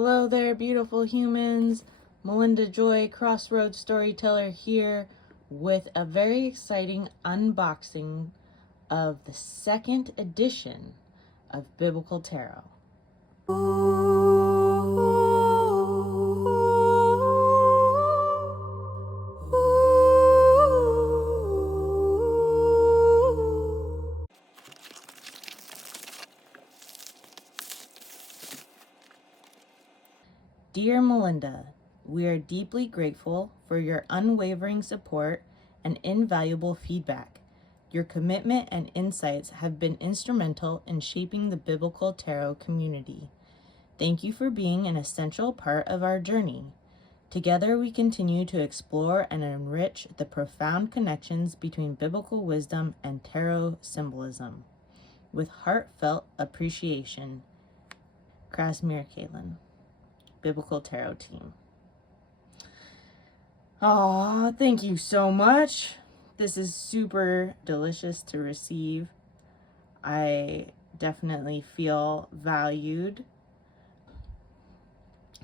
Hello there, beautiful humans. Melinda Joy, Crossroads Storyteller here with a very exciting unboxing of the second edition of Biblical Tarot. Dear Melinda, we are deeply grateful for your unwavering support and invaluable feedback. Your commitment and insights have been instrumental in shaping the Biblical Tarot community. Thank you for being an essential part of our journey. Together, we continue to explore and enrich the profound connections between biblical wisdom and tarot symbolism. With heartfelt appreciation, Krasimir Kalin, Biblical Tarot team. Aw, thank you so much. This is super delicious to receive. I definitely feel valued.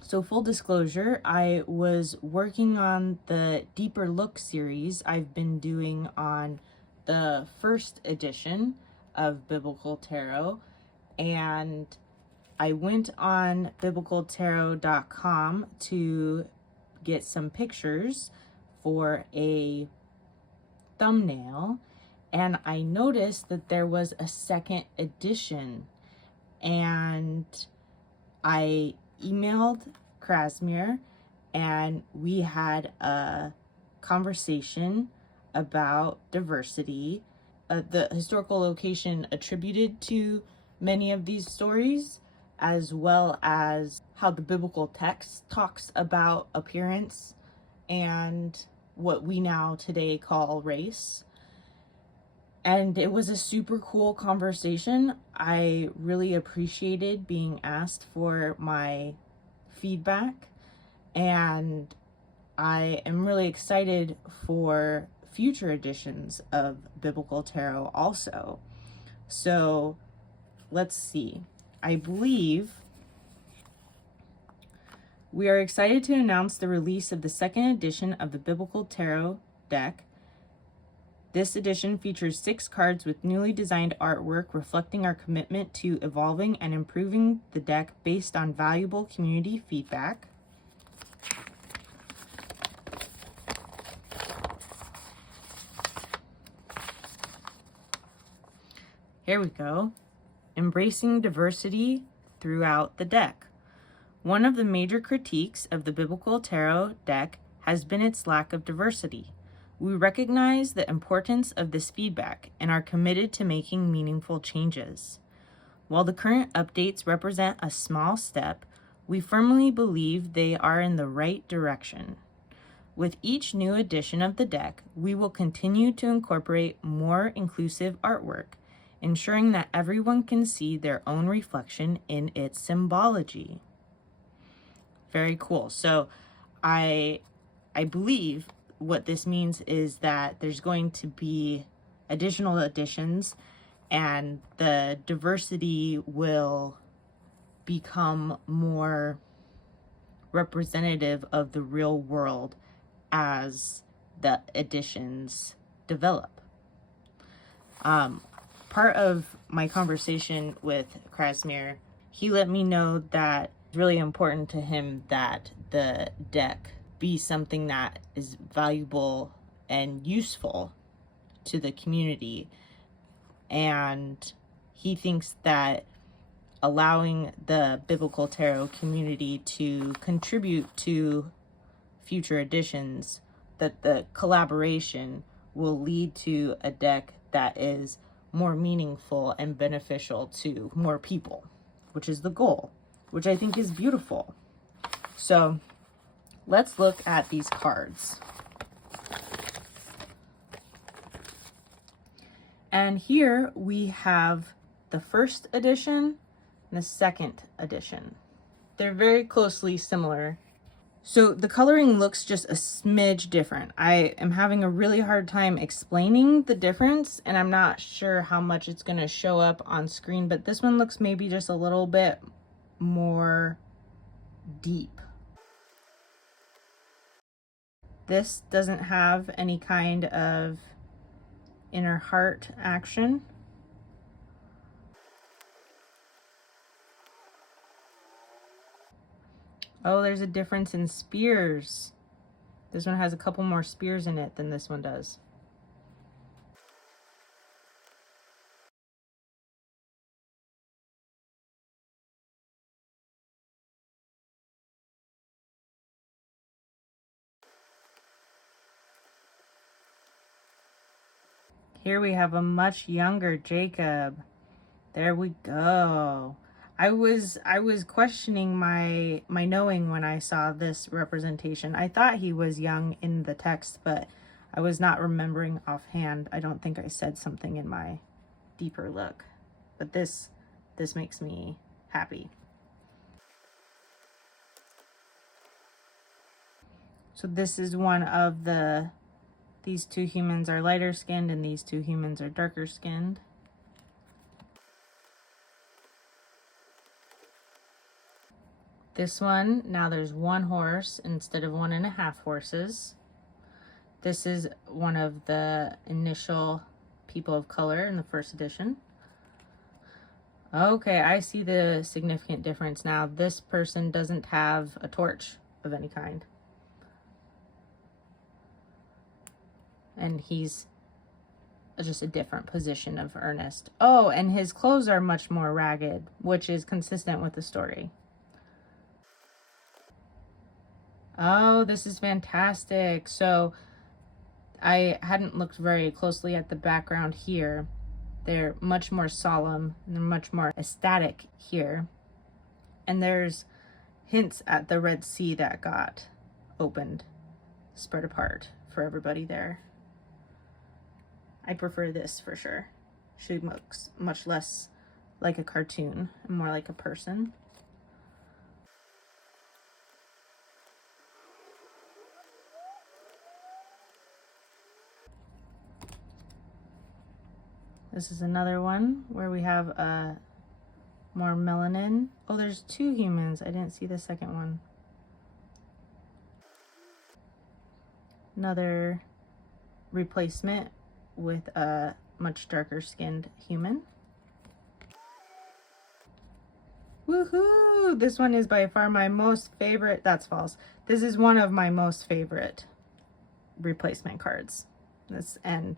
So full disclosure, I was working on the Deeper Look series I've been doing on the first edition of Biblical Tarot, and I went on biblicaltarot.com to get some pictures for a thumbnail, and I noticed that there was a second edition, and I emailed Krasimir and we had a conversation about diversity, the historical location attributed to many of these stories, as well as how the biblical text talks about appearance and what we now today call race. And it was a super cool conversation. I really appreciated being asked for my feedback, and I am really excited for future editions of Biblical Tarot also. So let's see. I believe we are excited to announce the release of the second edition of the Biblical Tarot deck. This edition features 6 cards with newly designed artwork reflecting our commitment to evolving and improving the deck based on valuable community feedback. Here we go. Embracing diversity throughout the deck. One of the major critiques of the Biblical Tarot deck has been its lack of diversity. We recognize the importance of this feedback and are committed to making meaningful changes. While the current updates represent a small step, we firmly believe they are in the right direction. With each new edition of the deck, we will continue to incorporate more inclusive artwork, ensuring that everyone can see their own reflection in its symbology. Very cool. So I believe what this means is that there's going to be additional editions and the diversity will become more representative of the real world as the editions develop. Part of my conversation with Krasimir, he let me know that it's really important to him that the deck be something that is valuable and useful to the community. And he thinks that allowing the Biblical Tarot community to contribute to future editions, that the collaboration will lead to a deck that is more meaningful and beneficial to more people, which is the goal, which I think is beautiful. So let's look at these cards. And here we have the first edition and the second edition. They're very closely similar. So the coloring looks just a smidge different. I am having a really hard time explaining the difference, and I'm not sure how much it's going to show up on screen, but this one looks maybe just a little bit more deep. This doesn't have any kind of inner heart action. Oh, there's a difference in spears. This one has a couple more spears in it than this one does. Here we have a much younger Jacob. There we go. I was questioning my knowing when I saw this representation. I thought he was young in the text, but I was not remembering offhand. I don't think I said something in my deeper look. But this makes me happy. So this is one of these two humans are lighter skinned and these two humans are darker skinned. This one, now there's one horse instead of 1.5 horses. This is one of the initial people of color in the first edition. Okay, I see the significant difference now. This person doesn't have a torch of any kind. And he's just a different position of Ernest. Oh, and his clothes are much more ragged, which is consistent with the story. Oh, this is fantastic. So I hadn't looked very closely at the background here. They're much more solemn and they're much more ecstatic here. And there's hints at the Red Sea that got opened, spread apart for everybody there. I prefer this for sure. She looks much less like a cartoon and more like a person. This is another one where we have more melanin. Oh, there's two humans. I didn't see the second one. Another replacement with a much darker skinned human. Woohoo! This one is by far my most favorite. That's false. This is one of my most favorite replacement cards. And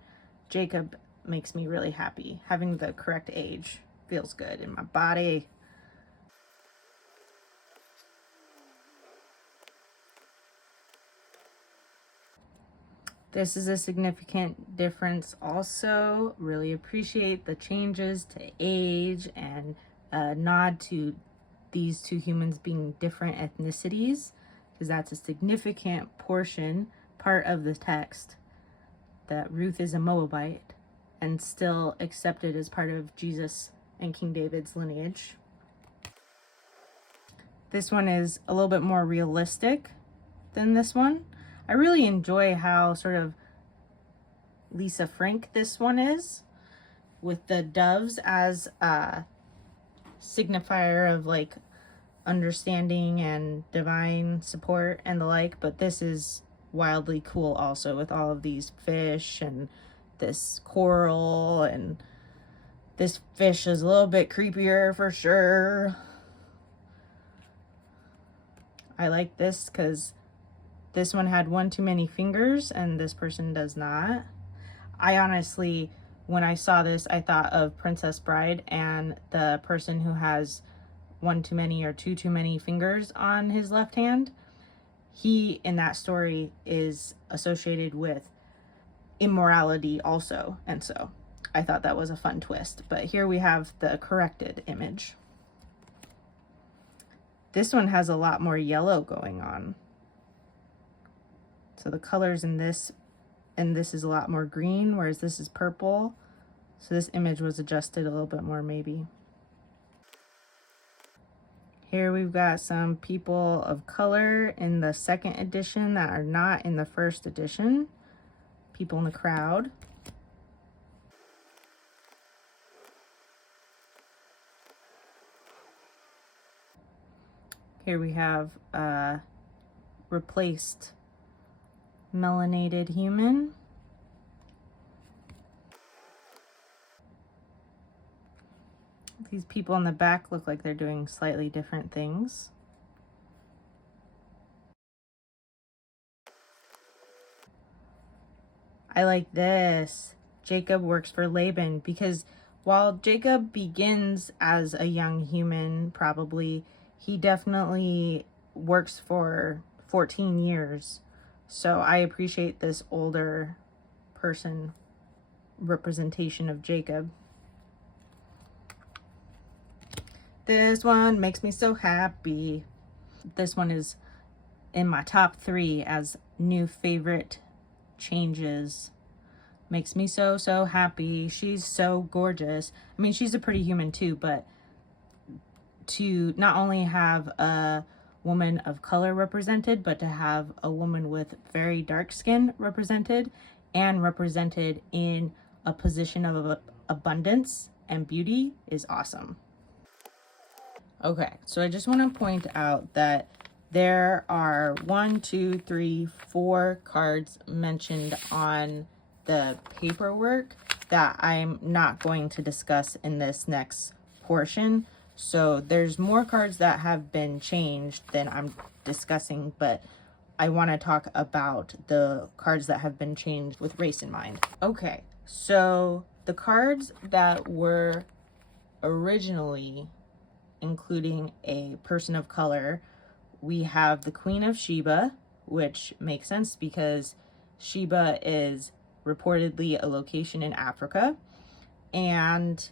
Jacob makes me really happy. Having the correct age feels good in my body. This is a significant difference also. Really appreciate the changes to age and a nod to these two humans being different ethnicities, because that's a significant part of the text, that Ruth is a Moabite and still accepted as part of Jesus and King David's lineage. This one is a little bit more realistic than this one. I really enjoy how sort of Lisa Frank this one is, with the doves as a signifier of like understanding and divine support and the like. But this is wildly cool also, with all of these fish and this coral, and this fish is a little bit creepier for sure. I like this because this one had one too many fingers and this person does not. I honestly, when I saw this, I thought of Princess Bride and the person who has one too many or two too many fingers on his left hand. He, in that story, is associated with immorality also, and so I thought that was a fun twist. But here we have the corrected image. This one has a lot more yellow going on. So the colors in this, and this is a lot more green, whereas this is purple. So this image was adjusted a little bit more maybe. Here we've got some people of color in the second edition that are not in the first edition. People in the crowd. Here we have a replaced melanated human. These people in the back look like they're doing slightly different things. I like this. Jacob works for Laban, because while Jacob begins as a young human, probably, he definitely works for 14 years. So I appreciate this older person representation of Jacob. This one makes me so happy. This one is in my top 3 as new favorite changes. Makes me so happy. She's so gorgeous. I mean, she's a pretty human too, but to not only have a woman of color represented, but to have a woman with very dark skin represented, and represented in a position of abundance and beauty, is awesome. Okay, so I just want to point out that there are 4 cards mentioned on the paperwork that I'm not going to discuss in this next portion. So there's more cards that have been changed than I'm discussing, but I want to talk about the cards that have been changed with race in mind. Okay, so the cards that were originally including a person of color, we have the Queen of Sheba, which makes sense because Sheba is reportedly a location in Africa, and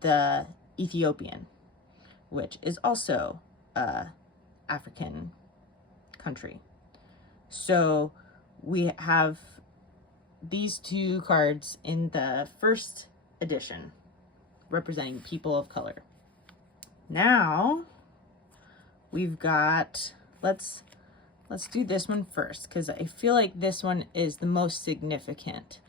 the Ethiopian, which is also a African country. So we have these 2 cards in the first edition representing people of color. Now we've got, let's do this one first, because I feel like this one is the most significant.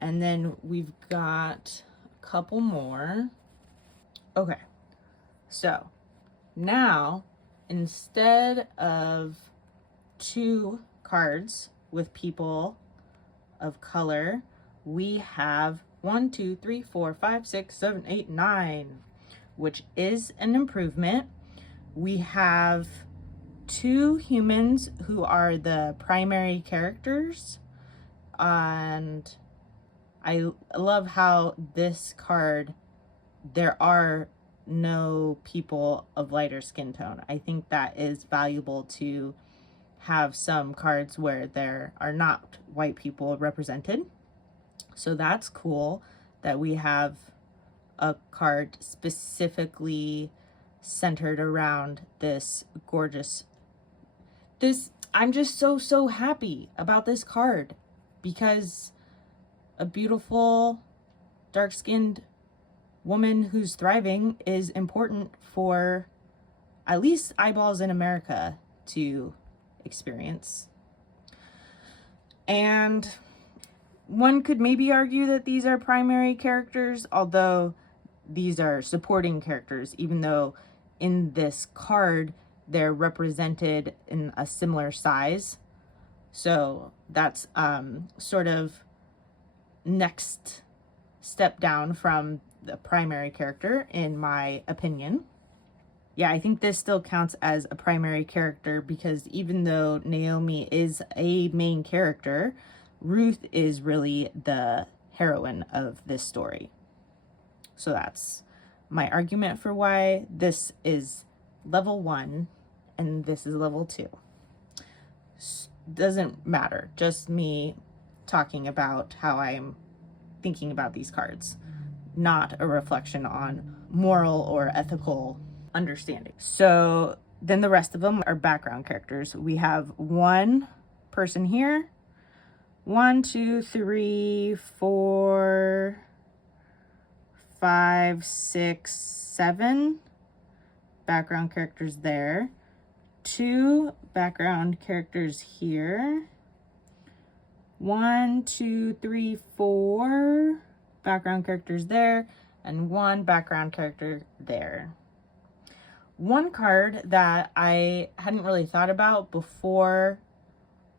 And then we've got a couple more. Okay, so now instead of 2 cards with people of color, we have 1, 2, 3, 4, 5, 6, 7, 8, 9, which is an improvement. We have 2 humans who are the primary characters, and I love how this card, there are no people of lighter skin tone. I think that is valuable to have some cards where there are not white people represented. So that's cool that we have a card specifically centered around this gorgeous, I'm just so happy about this card, because a beautiful dark-skinned woman who's thriving is important for at least eyeballs in America to experience. And one could maybe argue that these are primary characters, although these are supporting characters, even though in this card they're represented in a similar size. So that's sort of next step down from the primary character, in my opinion. Yeah, I think this still counts as a primary character, because even though Naomi is a main character, Ruth is really the heroine of this story. So that's my argument for why this is level 1 and this is level 2. Doesn't matter, just me talking about how I'm thinking about these cards, not a reflection on moral or ethical understanding. So then the rest of them are background characters. We have 1 person here, 1, 2, 3, 4, 5, 6, 7 background characters there, 2 background characters here, 1, 2, 3, 4 background characters there, and 1 background character there. One card that I hadn't really thought about before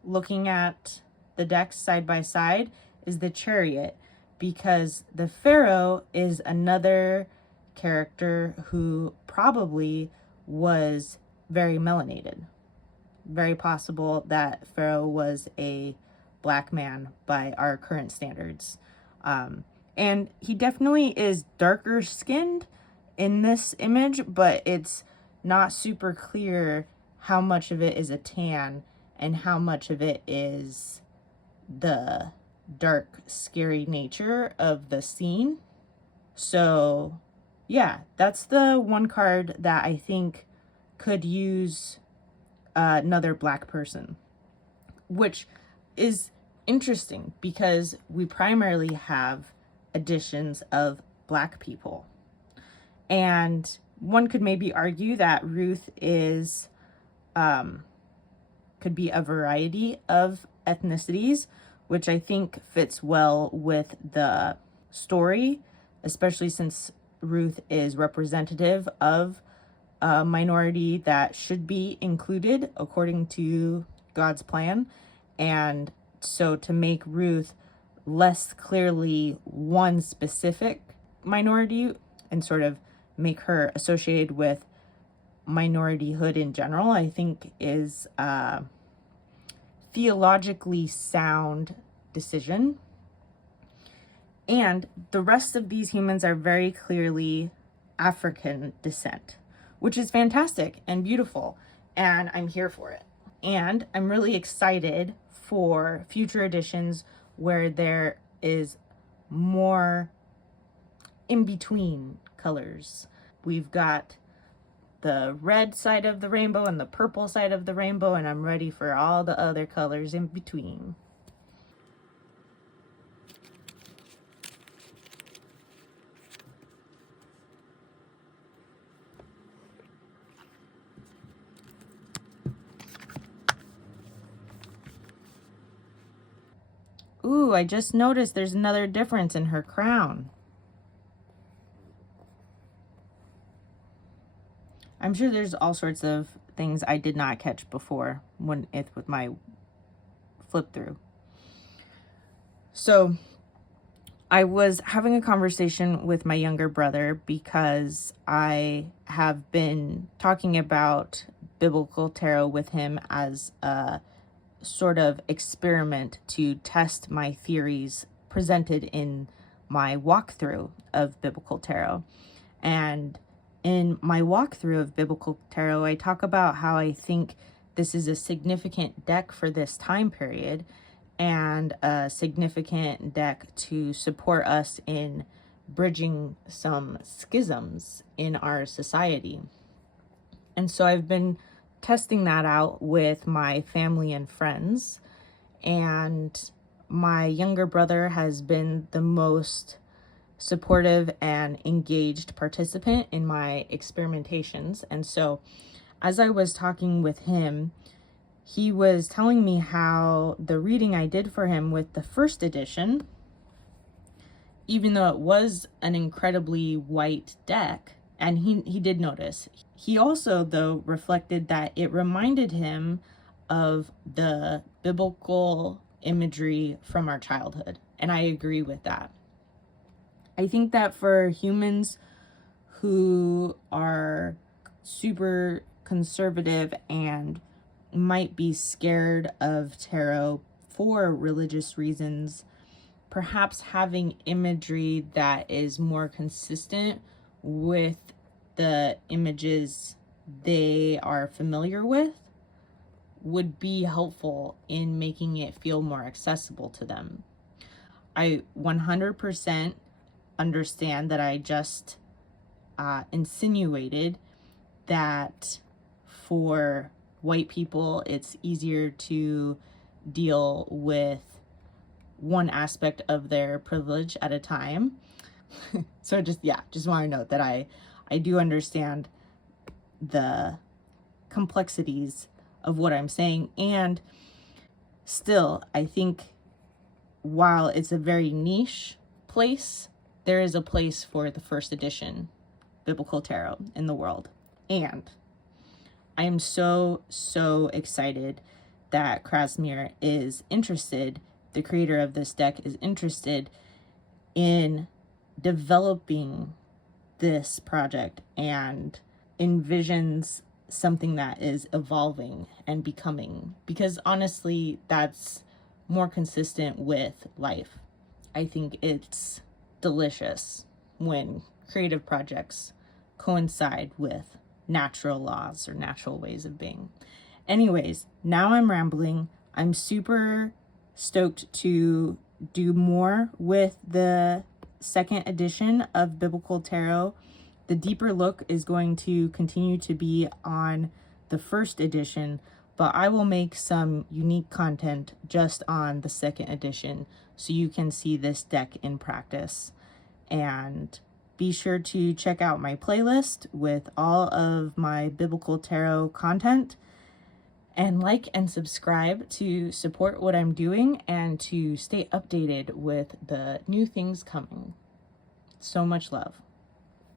looking at the decks side by side is the Chariot, because the Pharaoh is another character who probably was very melanated. Very possible that Pharaoh was a black man by our current standards. And he definitely is darker skinned in this image, but it's not super clear how much of it is a tan and how much of it is the dark, scary nature of the scene. So yeah, that's the one card that I think could use another black person, which is interesting because we primarily have editions of black people. And one could maybe argue that Ruth is could be a variety of ethnicities, which I think fits well with the story, especially since Ruth is representative of a minority that should be included according to God's plan. And so to make Ruth less clearly one specific minority and sort of make her associated with minorityhood in general, I think is a theologically sound decision. And the rest of these humans are very clearly African descent, which is fantastic and beautiful, and I'm here for it. And I'm really excited for future editions where there is more in-between colors. We've got the red side of the rainbow and the purple side of the rainbow, and I'm ready for all the other colors in between. Ooh, I just noticed there's another difference in her crown. I'm sure there's all sorts of things I did not catch before with my flip through. So I was having a conversation with my younger brother because I have been talking about biblical tarot with him as a sort of experiment to test my theories presented in my walkthrough of biblical tarot. And in my walkthrough of biblical tarot, I talk about how I think this is a significant deck for this time period and a significant deck to support us in bridging some schisms in our society. And so I've been testing that out with my family and friends, and my younger brother has been the most supportive and engaged participant in my experimentations. And so as I was talking with him, he was telling me how the reading I did for him with the first edition, even though it was an incredibly white deck, and he did notice, he also, though, reflected that it reminded him of the biblical imagery from our childhood. And I agree with that. I think that for humans who are super conservative and might be scared of tarot for religious reasons, perhaps having imagery that is more consistent with the images they are familiar with would be helpful in making it feel more accessible to them. I 100% understand that I just insinuated that for white people it's easier to deal with one aspect of their privilege at a time. So just want to note that I do understand the complexities of what I'm saying, and still I think while it's a very niche place, there is a place for the first edition biblical tarot in the world. And I am so excited that Krasimir is interested, the creator of this deck is interested in developing this project and envisions something that is evolving and becoming, because honestly, that's more consistent with life. I think it's delicious when creative projects coincide with natural laws or natural ways of being. Anyways, now I'm rambling. I'm super stoked to do more with the second edition of Biblical Tarot. The deeper look is going to continue to be on the first edition, but I will make some unique content just on the second edition so you can see this deck in practice. And be sure to check out my playlist with all of my Biblical Tarot content, and like and subscribe to support what I'm doing and to stay updated with the new things coming. So much love.